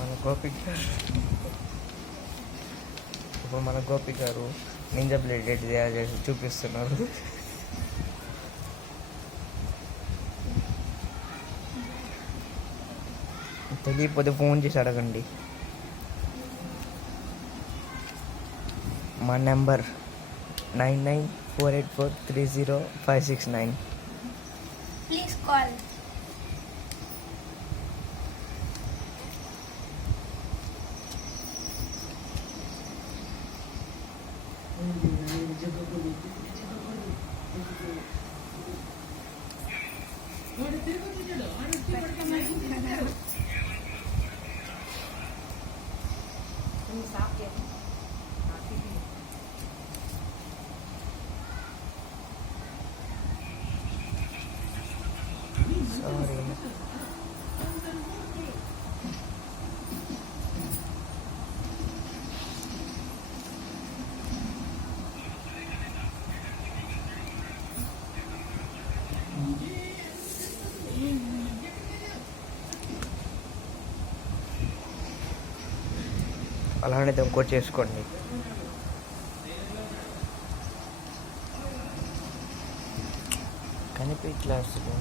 మన గోపి ఇప్పుడు మన గోపి గారు నింజా బ్లేడ్ తయారు చేసి చూపిస్తున్నారు. తెలియకపోతే ఫోన్ చేసి అడగండి. మా నెంబర్ 9948430569. Please call. సారీ. అలానే ఇంకోటి చేసుకోండి. కనిపించలేదు.